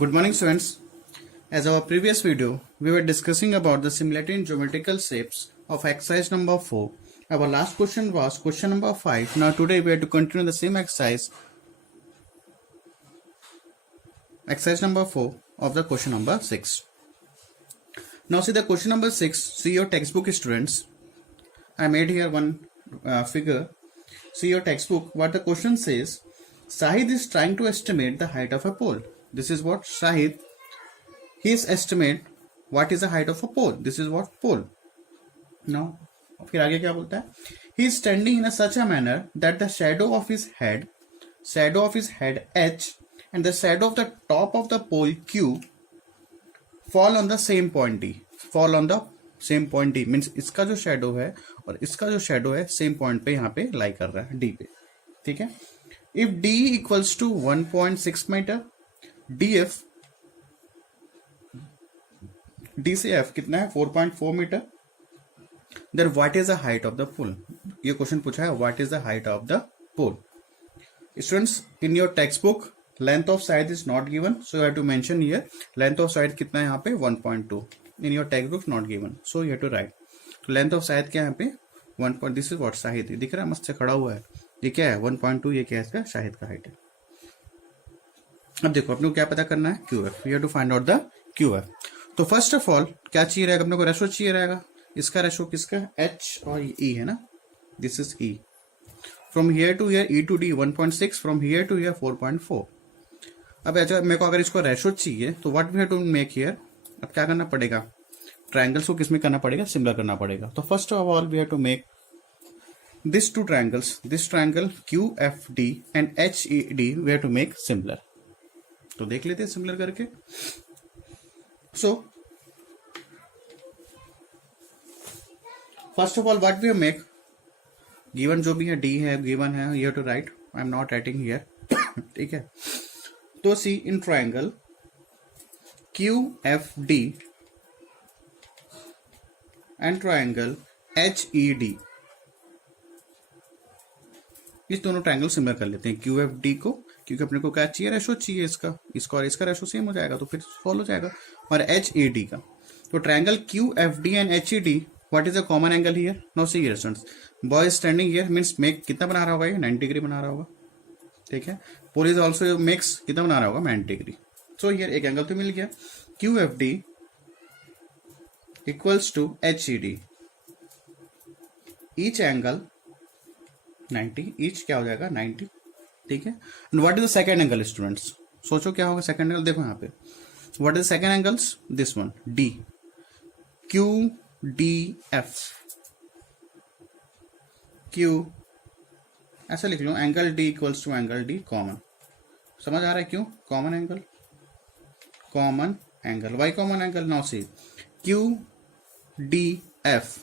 Good morning, students. As our previous video, we were discussing about the similarity in geometrical shapes of exercise number 4. Our last question was question number 5. Now today we are to continue the same exercise number 4 of the question number 6. Now see the question number 6. See your textbook, students. I made here one figure. See your textbook. What the question says, Shahid is trying to estimate the height of a pole. This is what Shahid, his estimate what is the height of a pole. This is what pole. Now फिर आगे क्या बोलता है, he is standing in a such a manner that the shadow of his head H and the shadow of the top of the pole Q fall on the same point D. Fall on the same point D means इसका जो shadow है और इसका जो shadow है same point पे यहाँ पे lie कर रहा है D पे. ठीक है. If D equals to 1.6 metre, DF D से F कितना है 4.4 metre. Then what is the height of the pole? ये क्वेश्चन पूछा है what is the height of the pole. Students, in your textbook length of side is not given, so you have to mention here length of side कितना है यहाँ पे 1.2. In your textbook not given, so you have to write. तो length of side क्या है यहाँ पे 1. This is what Shahid दिख रहा है मस्त से खड़ा हुआ है. ये क्या है 1.2. ये क्या है इसका शाहिद का हाइट है. अब देखो अपने को क्या पता करना है QF. You have to find out the QF. तो फर्स्ट ऑफ ऑल क्या चाहिए रहेगा अपने को, रेशो चाहिए रहेगा. इसका रेशो किसका H और E है ना. This is E. From here to here E to D 1.6, from here to here 4.4. अब अच्छा मेरे को अगर इसको रेशो चाहिए तो what we have to make here. अब क्या करना पड़ेगा, ट्रायंगल्स को किसमें करना पड़ेगा, सिमिलर करना पड़ेगा. तो first of all we have to make this to triangles, this triangle QFD and HED we have to make similar. तो देख लेते हैं सिमिलर करके. So first of all what we make, given जो भी है D है गिवन है, you have to write. I am not writing here. ठीक है. तो see in triangle QFD and triangle HED, इस दोनों ट्रायंगल सिमिलर कर लेते हैं QFD को, क्योंकि अपने को क्या चाहिए, रेशो चाहिए इसका और इसका रेशो सेम हो जाएगा तो फिर सॉल्व हो जाएगा. और HED का, तो triangle QFD and HED, what is the common angle here. Now see here students, boy standing here means make कितना बना रहा होगा, ये 90 डिग्री बना रहा होगा. ठीक है. पोल इज ऑल्सो मेक्स कितना बना रहा होगा 90 डिग्री. सो हियर एक एंगल तो मिल गया. QFD equals to HED, each angle 90, each क्या हो जाएगा 90. ठीक है. And what is the second angle students, सोचो क्या होगा सेकंड एंगल. देखो यहाँ पे what is second angles, this one D, QDF, Q ऐसा लिख लो, angle D equals to angle D common. समझ आ रहा है क्यों common angle, common angle, Y common angle. Now see QDF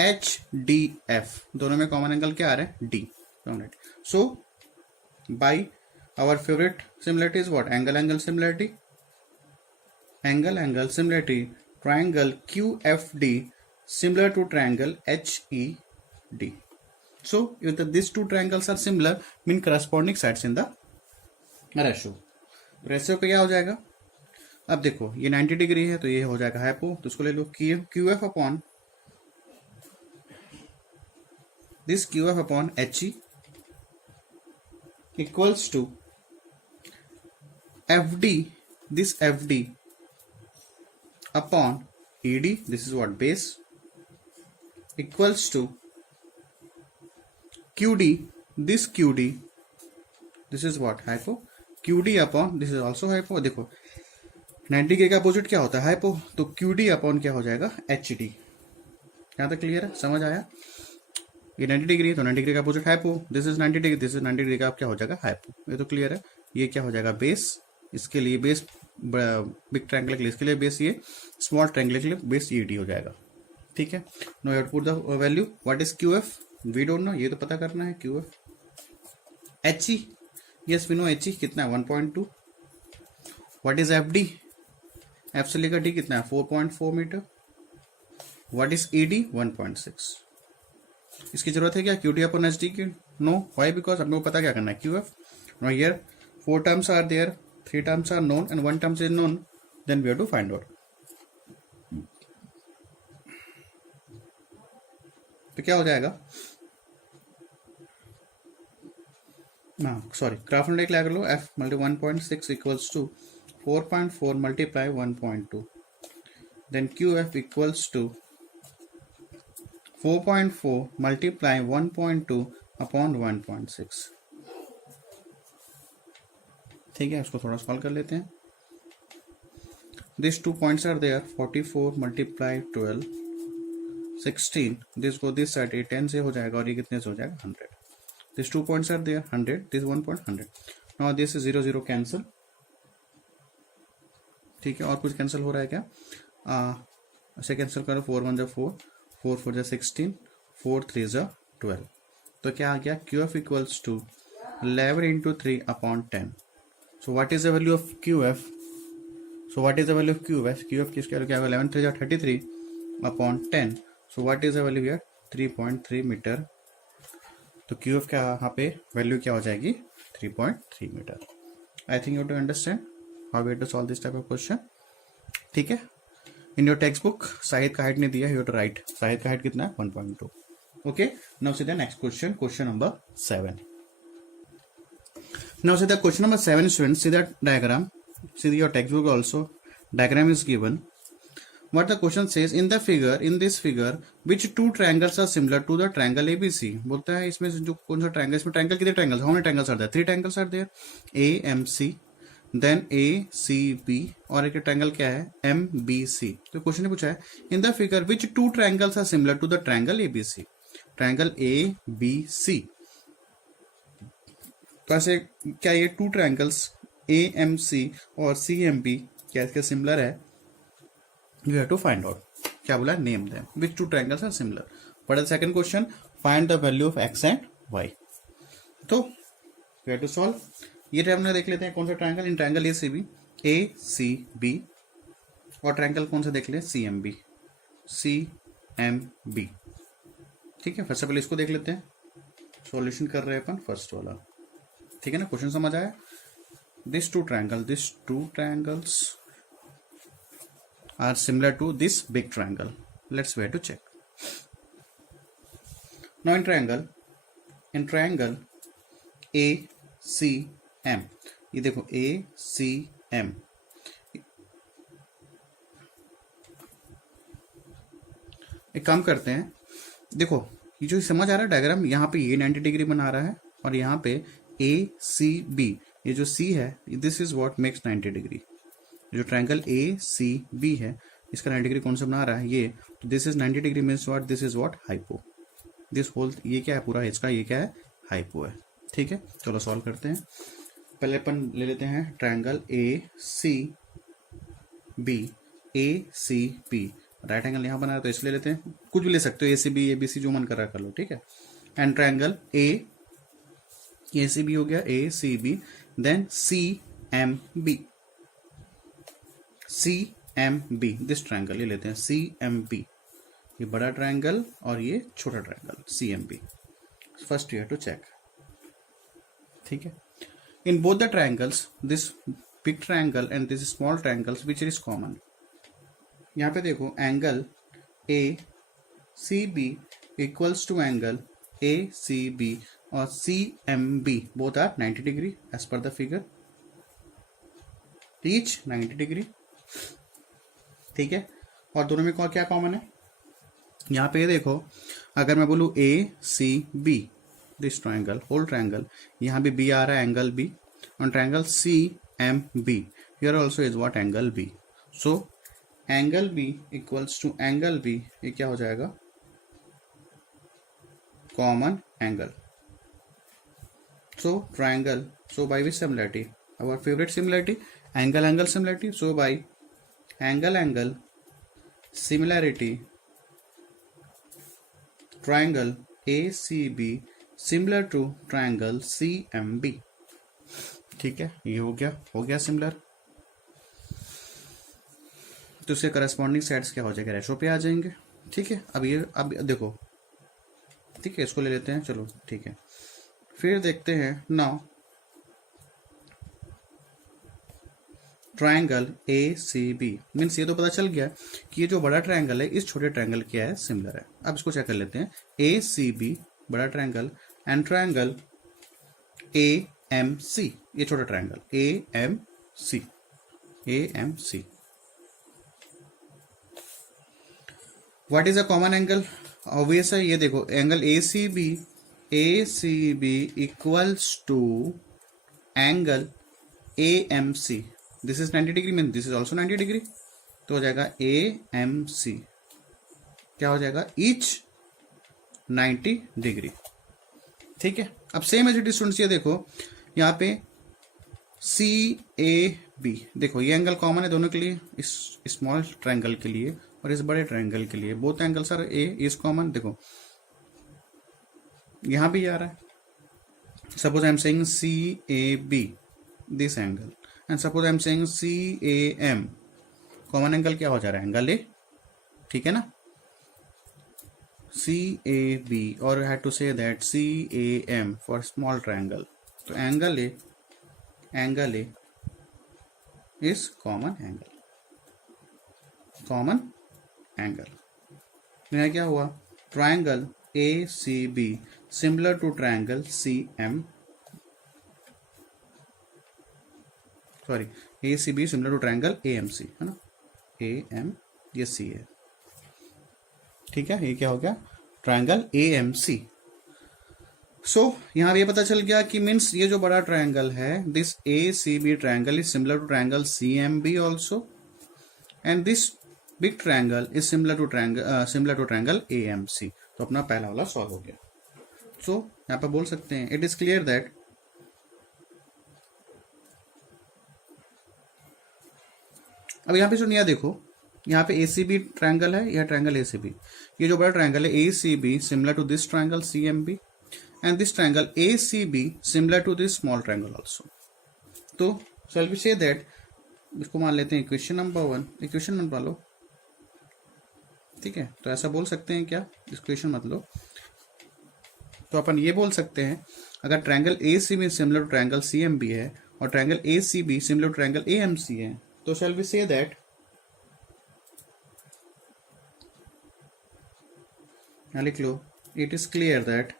HDF, दोनों में कॉमन एंगल क्या आ रहा है D. So by our favourite similarity is what, angle angle similarity. Angle angle similarity, triangle QFD similar to triangle HED. So if these two triangles are similar, mean corresponding sides in the ratio. Ratio पे क्या हो जाएगा, अब देखो ये 90 degree है तो ये हो जाएगा हाइपो, तो इसको ले लो QF upon this QF upon HE equals to FD, this FD upon ED, this is what base, equals to QD, this QD, this is what hypo, QD upon this is also hypo. देखो 90 degree का opposite क्या होता है hypo, तो QD upon क्या हो जाएगा HD. यहाँ तक क्लियर है, समझ आया. ये 90 डिग्री है तो 90 डिग्री का opposite hypo, this is 90 degree, this is 90 degree का क्या हो जाएगा हाइपो. ये तो क्लियर है. ये क्या हो जाएगा बेस, इसके लिए बेस बिग ट्रायंगल के लिए, इसके लिए बेस ये स्मॉल ट्रायंगल के लिए बेस ED हो जाएगा. ठीक है. No you put the value. What is QF, we don't know, ये तो पता करना है QF. HE, yes we know HE कितना है 1.2. व्हाट इज FD, F से लेकर D कितना है 4.4 मीटर. What is ED 1.6. इसकी जरूरत है क्या QD अपॉन HD की, नो. व्हाई, बिकॉज अपने को पता क्या करना है QF. No here 4 terms are there, 3 terms are known and 1 term is known, then we have to find out. तो क्या हो जाएगा, सॉरी ग्राफ नोट क्या कर लो, f multi 1.6 equals to 4.4 multiply 1.2, then QF equals to 4.4 multiply 1.2 upon 1.6. ठीक है, उसको थोड़ा सॉल्व कर लेते हैं. This 2 points are there, 44 multiply 12 16, this को दिस साइड 10 से हो जाएगा और ये कितने से हो जाएगा 100. This 2 points are there, 100, this 1 point 100. Now this 0 0 cancel. ठीक है, और कुछ कैंसिल हो रहा है क्या, ऐसे कैंसिल करो. 4 1 जा 4, 4 4 जा 16, 4 3 जा 12. तो क्या आ गया, QF equals to 11 into 3 upon 10. So what is the value of QF? So what is the value of QF? QF किसके वैल्यू क्या होगा, 11 3 जा 33 upon 10. So what is the value here? 3.3 metre. तो QF का यहाँ पे वैल्यू क्या हो जाएगी, 3.3 metre. I think you to understand how we to solve this type of question. ठीक है, in your text book Shahid का हाइट नहीं दिया, यू टू राइट शाहिद का हाइट कितना है, 1.2. Okay, now see the next question, question number 7. Now see the question number 7, students. See the diagram. See your textbook also. Diagram is given. What the question says, in the figure, in this figure, which two triangles are similar to the triangle ABC? बोलता है इसमें जो कौन सा triangle, इसमें triangle कितने triangles, how many triangles are there? 3 triangles are there. AMC, then ACB, और एक ट्रायंगल क्या है, MBC. तो क्वेश्चन ने पूछा है, in the figure, which two triangles are similar to the triangle ABC? Triangle ABC. तो ऐसे क्या ये 2 ट्रायंगल्स AMC और CMB क्या इसके सिमिलर है, you have to find out. क्या बोला, name them which 2 triangles are similar. But the second question, find the value of x and y. तो यू हैव टू सॉल्व. ये ट्रायंगल देख लेते हैं, कौन सा ट्रायंगल, इन ट्रायंगल ACB, और ट्रायंगल कौन सा देख ले, CMB. ठीक है, सबसे पहले इसको देख लेते हैं, सॉल्यूशन कर रहे हैं अपन फर्स्ट वाला. ठीक है ना, क्वेश्चन समझ आया. This to triangles are similar to this big triangle. Let's way to check. Now in triangle ACM, ये देखो ACM, एक काम करते हैं, देखो ये जो समझ आ रहा है डायग्राम, यहाँ पे ये 90 डिग्री बना रहा है और यहाँ पे ACB, ये जो C है, this is what makes 90 degree. जो ट्रायंगल ACB है, इसका 90 डिग्री कौन सा बना रहा है, ये. तो this is 90 degree means what, this is what, hypo. This whole, ये क्या है पूरा, इसका ये क्या है, हाइपो है. ठीक है, चलो सॉल्व करते हैं. पहले अपन ले लेते हैं ट्रायंगल ACB. राइट एंगल यहाँ बना है तो इसलिए लेते हैं, कुछ भी ले सकते हो, ACB ABC जो मन कर रहा कर लो. ठीक है, एंड ट्रायंगल ACB हो गया, ACB, then CMB, this triangle ये लेते हैं, CMB, ये बड़ा ट्रायंगल और ये छोटा triangle CMB. First you have to check. ठीक है, in both the triangles, this big triangle and this small triangles, which is common. यहाँ पे देखो, angle ACB equals to angle ACB और CMB both are 90 degree as per the figure, each 90 degree. ठीक है, और दोनों में क्या कॉमन है, यहाँ पे देखो, अगर मैं बोलूँ ACB, this triangle, whole triangle, यहाँ भी B आ रहा है, एंगल B, और triangle CMB here also is what, angle B. so angle B equals to angle B, ये क्या हो जाएगा, common angle. So triangle, so by which similarity, our favorite similarity, angle similarity. So by angle similarity, triangle ACB similar to triangle CMB. ठीक है, ये हो गया similar. तो उसके करस्पॉन्डिंग साइड्स क्या हो जाएगा, रेशो पे आ जाएंगे. ठीक है, अब देखो, ठीक है, इसको ले लेते हैं, चलो ठीक है. फिर देखते हैं now triangle A C B, means ये तो पता चल गया कि ये जो बड़ा ट्रायंगल है इस छोटे ट्रायंगल क्या है, सिमिलर है। अब इसको चेक कर लेते हैं। ए सी बी बड़ा triangle and triangle A M C, ये छोटा triangle A M C, A M C. What is a common angle? Obvious है, ये देखो angle A C B equals to angle A M C. This is 90 degree, mean this is also 90 degree, तो हो जाएगा ए M सी क्या हो जाएगा, each 90 degree. ठीक है, अब same as it is students, ये देखो यहाँ पे सी ए बी, देखो ये एंगल कॉमन है दोनों के लिए, इस स्मॉल ट्रायंगल के लिए और इस बड़े ट्रायंगल के लिए, both angle sir A is common. देखो यहां भी आ रहा है, suppose I am saying C A B this angle and suppose I am saying C A M, common angle क्या हो जा रहा है, एंगल ए, ठीक है ना, सी ए बी, और I had to say that C A M for small triangle, तो angle A is common angle. यहाँ क्या हुआ, triangle A C B similar to triangle C M, sorry A C B similar to triangle A M C, है ना, A M ये सी है, ठीक है, ये क्या हो गया, ट्रायंगल ए एम सी। सो यहां ये पता चल गया कि मीन्स ये जो बड़ा ट्रायंगल है, this A C B triangle is similar to triangle C M B also, and this big triangle is similar to triangle A M C. तो अपना पहला वाला सॉल्व हो गया। सो यहां पर बोल सकते हैं इट इज क्लियर दैट अब यहाँ पे सुनिए, देखो यहाँ पे ए सी बी ट्रायंगल है, यह ट्रायंगल ए सी बी, ये जो बड़ा ट्रायंगल है A C B similar to this triangle C M B, and this triangle A C B similar to this small triangle also. तो शैल वी से दैट, इसको मान लेते हैं equation number 1, equation मत लो, ठीक है, तो ऐसा बोल सकते हैं क्या, इक्वेशन मत लो, तो अपन ये बोल सकते हैं अगर triangle A C B similar to triangle C M B है और triangle A C B similar to triangle A M C है, तो शैल वी से दैट लिख लो, it is clear that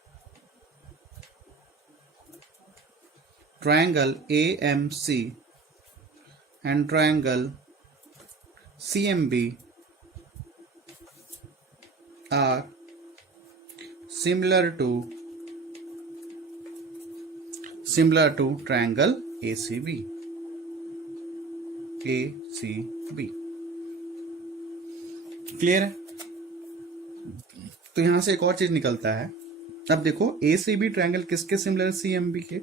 triangle AMC and triangle CMB are similar to triangle ACB. Clear है? तो यहां से एक और चीज निकलता है, अब देखो ACB ट्रायंगल किसके सिमिलर है, CMB के,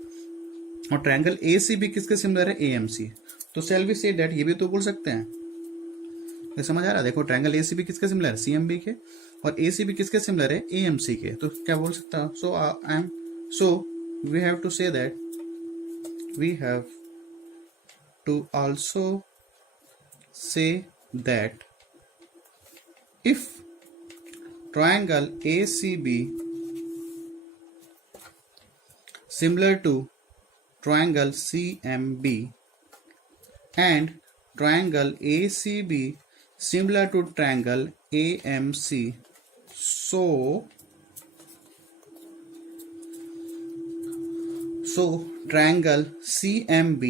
और ट्रायंगल ACB किसके सिमिलर है, AMC। तो शैल वी से दैट, ये भी तो बोल सकते हैं, ये समझ आ रहा है? देखो ट्रायंगल ACB किसके सिमिलर है, CMB के, और ACB किसके सिमिलर है, AMC के। तो क्या बोल सकता है, so we have to say that, we have to also say that if triangle ACB similar to triangle CMB and triangle ACB similar to triangle AMC, so triangle CMB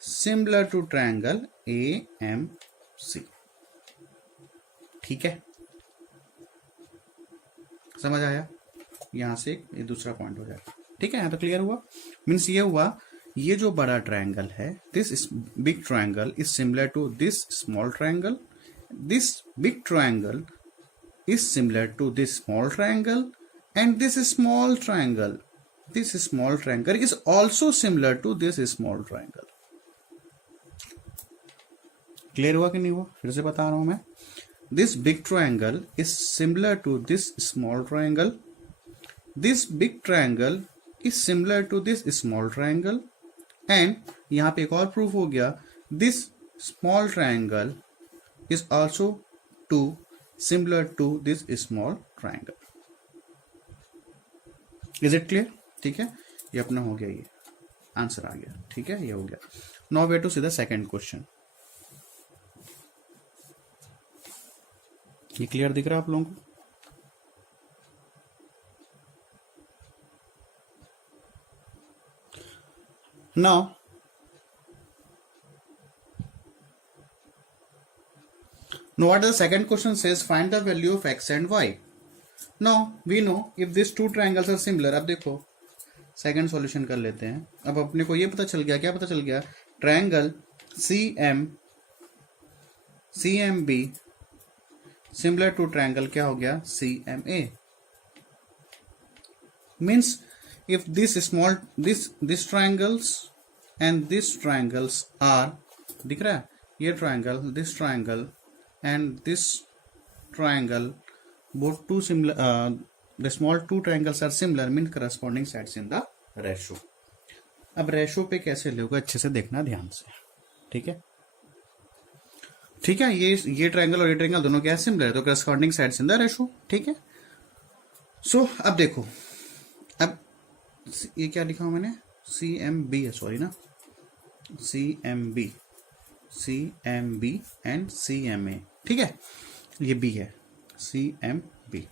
similar to triangle AMC। ठीक है, समझ आया? यहां से ये दूसरा point हो जाएगा। ठीक है, यहां तो क्लियर हुआ। मीन्स ये हुआ, ये जो बड़ा ट्रायंगल है, this big triangle is similar to this small triangle, this big triangle is similar to this small triangle, and this small triangle is also similar to this small triangle. Clear हुआ कि नहीं हुआ? फिर से बता रहा हूं मैं, this big triangle is similar to this small triangle, this big triangle is similar to this small triangle, and यहां पे एक और प्रूफ हो गया, this small triangle is also similar to this small triangle। is it clear? ठीक है, ये अपना हो गया, ये आंसर आ गया। ठीक है, ये हो गया। Now way to see the second question. ये क्लियर दिख रहा है आप लोगों को? Now what the second question says, find the value of x and y. Now we know if these two triangles are similar. अब देखो सेकंड सॉल्यूशन कर लेते हैं. अब अपने को ये पता चल गया, क्या पता चल गया, triangle CMB similar to triangle क्या हो गया, CMA. Means if this triangles and this triangles are, दिख रहा है ये triangle, this triangle and this triangle, both two similar, the small two triangles are similar, mean corresponding sides in the ratio. अब ratio पे कैसे लोगे अच्छे से देखना ध्यान से, ठीक है. ठीक है, ये ट्रायंगल और ये ट्रायंगल दोनों क्या है, सिमिलर है, तो corresponding sides in the ratio. ठीक है. सो अब देखो, अब ये क्या लिखा हूं मैंने, CMB है, सॉरी ना, CMB एंड CMA. ठीक है, ये B है, CMB.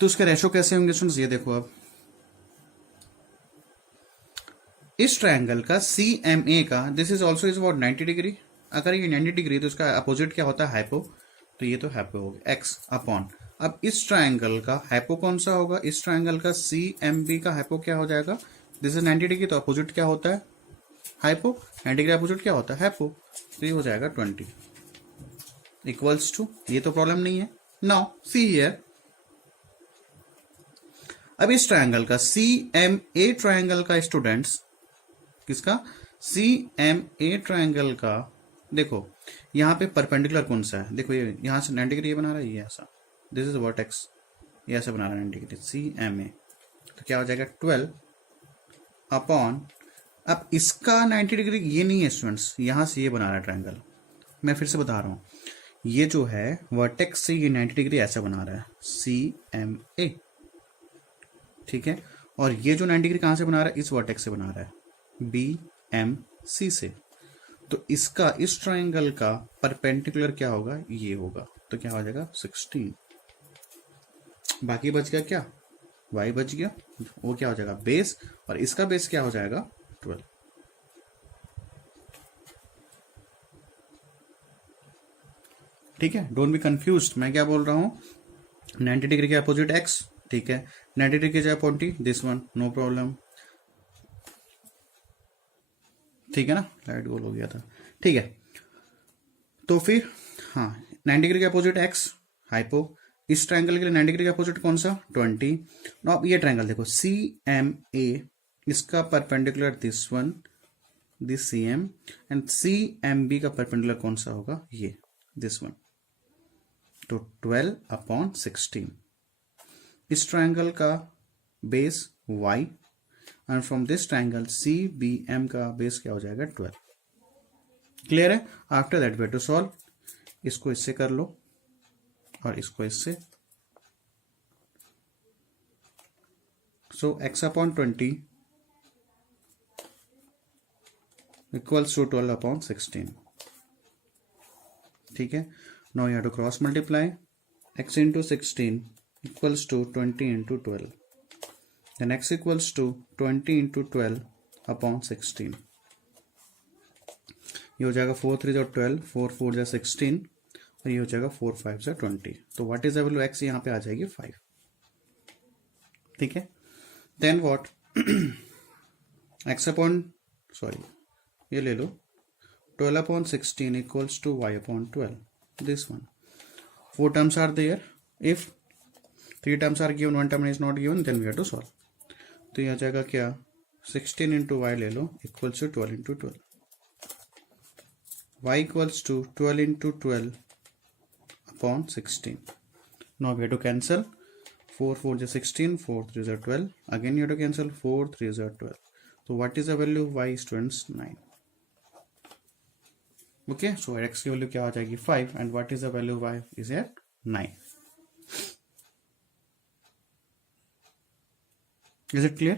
तो उसके रेशो कैसे होंगे स्टूडेंट्स, ये देखो. अब इस ट्रायंगल का CMA का, this is also is about 90 degree. अगर ये 90 डिग्री तो इसका अपोजिट क्या होता है, हाइपो. तो ये तो हाइपो हो गया, x अपॉन. अब इस ट्रायंगल का हाइपो कौन सा होगा, इस ट्रायंगल का CMB का हाइपो क्या हो जाएगा, दिस इज 90 डिग्री, तो अपोजिट क्या होता है, हाइपो. 90 डिग्री अपोजिट क्या होता है, हाइपो. तो ये हो जाएगा 20 इक्वल्स टू, ये तो प्रॉब्लम नहीं है. नाउ सी हियर, अब इस ट्रायंगल का CMA ट्रायंगल का स्टूडेंट्स, किसका, CMA ट्रायंगल का, देखो यहां पे परपेंडिकुलर कौन सा है, देखो ये यहां से 90 डिग्री ये बना रहा है, ये ऐसा, दिस इज वर्टेक्स, ये ऐसा बना रहा है 90 डिग्री CMA. तो क्या हो जाएगा 12 अपॉन, अब इसका 90 डिग्री ये नहीं है स्टूडेंट्स, यहां से ये बना रहा है ट्रायंगल. मैं फिर से बता रहा हूं, ये जो है वर्टेक्स से ये 90 डिग्री ऐसा बना रहा है CMA. ठीक है, और ये जो 90 डिग्री कहां से बना रहा है, इस वर्टेक्स से बना रहा है BMC से. तो इसका, इस ट्रायंगल का परपेंडिकुलर क्या होगा, ये होगा. तो क्या हो जाएगा 16. बाकी बच गया क्या, y बच गया, वो क्या हो जाएगा बेस, और इसका बेस क्या हो जाएगा 12. ठीक है, डोंट बी कंफ्यूज्ड, मैं क्या बोल रहा हूं, 90 डिग्री के अपोजिट x. ठीक है, 90 डिग्री के opposite this one, no problem. ठीक है ना, लाइट गोल हो गया था. ठीक है, तो फिर हाँ, 90 डिग्री के अपोजिट x हाइपो. इस ट्रायंगल के लिए 90 डिग्री के अपोजिट कौन सा, 20. अब ये ट्रायंगल देखो CMA, इसका perpendicular this one, this CM, and CMB का परपेंडिकुलर कौन सा होगा, ये दिस वन. तो 12 अपॉन 16. इस ट्रायंगल का base y, and from this triangle CBM का बेस क्या हो जाएगा 12. क्लियर है. After that way to solve, इसको इससे कर लो और इसको इससे. So x upon 20 equals to 12 upon 16. ठीक है, now you have to cross multiply, x into 16 equals to 20 into 12. then x equals to 20 into 12 upon 16. ये हो जाएगा 4 3 12, 4 4 16, और ये हो जाएगा 4 5 20. तो what is the value x, यहाँ पे आ जाएगी 5. ठीक है, then what, x upon, sorry ये ले लो, 12 upon 16 equals to y upon 12, this one. 4 terms are there. If 3 terms are given, 1 term is not given, then we have to solve. तो यह आ जाएगा क्या, 16 इंटू वाई ले लो equals to 12 into 12. y equals to 12 into 12 upon 16. Now we have to cancel, 4 4 जा 16, 4 3 जा 12, again you have to cancel, 4 3 जा 12. तो what is the value y, students 9. Okay, so x की वैल्यू क्या हो जाएगी 5, and what is the value y is at 9. Is it clear?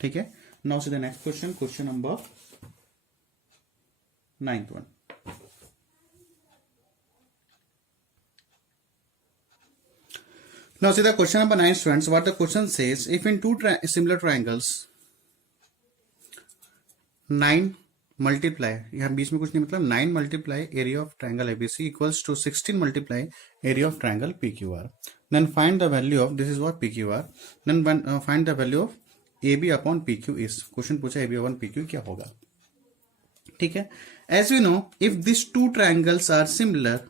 ठीक है, now see the next question, question number 9th one. Now see the question number 9 students. What the question says, if in two similar triangles 9 multiply, यहाँ बीच में कुछ नहीं, मतलब 9 multiply area of triangle ABC equals to 16 multiply area of triangle PQR. Then find the value of, this is what PQR, then find the value of AB upon PQ is. Question पूछा AB upon PQ क्या होगा. ठीक है. As we know, if these two triangles are similar,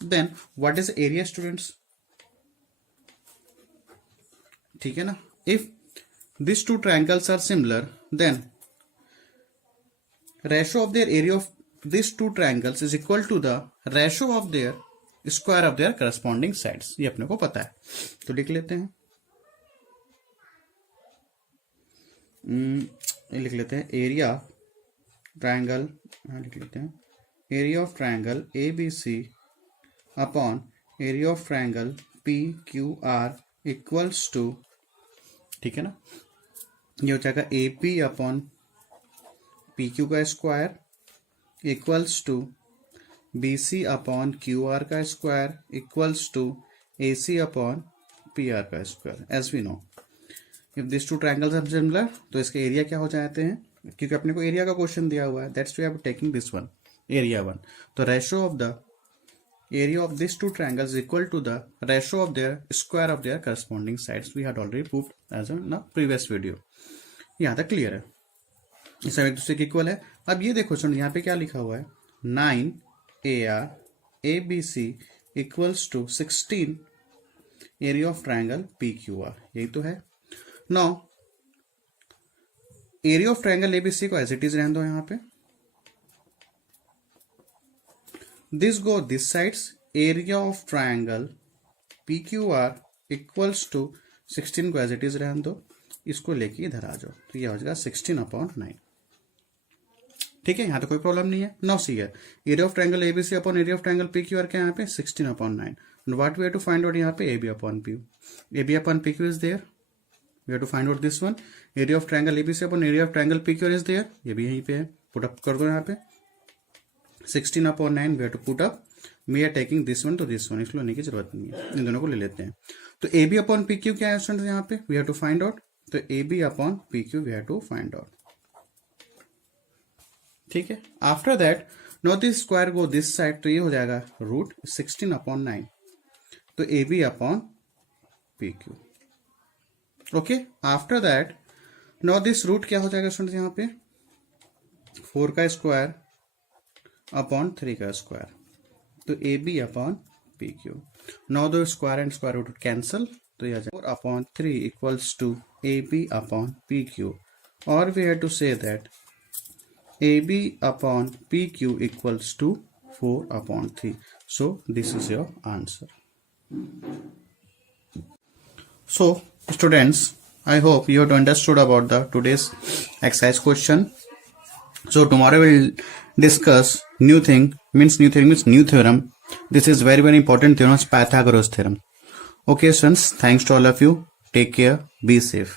then what is the area students? ठीक है ना. If these two triangles are similar, then ratio of their area of these two triangles is equal to the ratio of their square of their corresponding sides. ये अपने को पता है, तो लिख लेते हैं. लिख लेते हैं एरिया ट्रायंगल, लिख लेते हैं area of triangle ABC upon area of triangle PQR equals to, ठीक है ना, ये हो जाएगा AP अपॉन PQ का square equals to BC upon QR का square equals to AC upon PR का square. As we know, if this to triangles are similar, तो इसके एरिया क्या हो जाते हैं, क्योंकि अपने को एरिया का क्वेश्चन दिया हुआ है, that's we have taking this one area 1. तो ratio of the area of these two triangles is equal to the ratio of their square of their corresponding sides. We had already proved as in the previous video. यहाँ तक clear है, ये सब एक दूसरे के equal है. अब ये देखो सुन, यहाँ पे क्या लिखा हुआ है, 9 AR ABC equals to 16 area of triangle PQR. यही तो है. Now area of triangle ABC को एज इट इज रहने दो यहाँ पे. This go this sides, area of triangle PQR equals to 16 को एज इट इज रहने दो, इसको लेके इधर आ जाओ, तो ये हो जाएगा 16/9. ठीक है, यहाँ तो कोई प्रॉब्लम नहीं है. Now see here, area of triangle ABC upon area of triangle PQR क्या यहाँ पे 16/9. And what we have to find out यहाँ पे AB upon PQ. AB upon PQ is there, we have to find out this one. Area of triangle ABC upon area of triangle PQR is there, ये भी यहीं पे है, put up कर दो यहाँ पे 16/9. We have to put up, we are taking this one तो दिस वन, इसको लेने की जरूरत नहीं है, इन दोनों को ले लेते हैं. तो AB अपॉन PQ क्या है स्टूडेंट्स यहाँ पे, we have to find out. तो AB upon PQ we have to find out. ठीक है. After that no this square go this side, तो ये हो जाएगा रूट 16/9. तो AB upon PQ. Okay. After that no this root क्या हो जाएगा स्टूडेंट्स यहाँ पे 4 का स्क्वायर अपॉन 3 का स्क्वायर. तो AB अपॉन PQ. नाउ दो square and square root cancel, तो यह 4/3 equals to AB upon PQ. और we have to say that AB upon PQ equals to 4/3. So this is your answer. So students, I hope you have understood about the today's exercise question. So tomorrow we'll discuss new thing means new theorem. This is very important theorem, Pythagoras theorem. Okay students, thanks to all of you. Take care, be safe.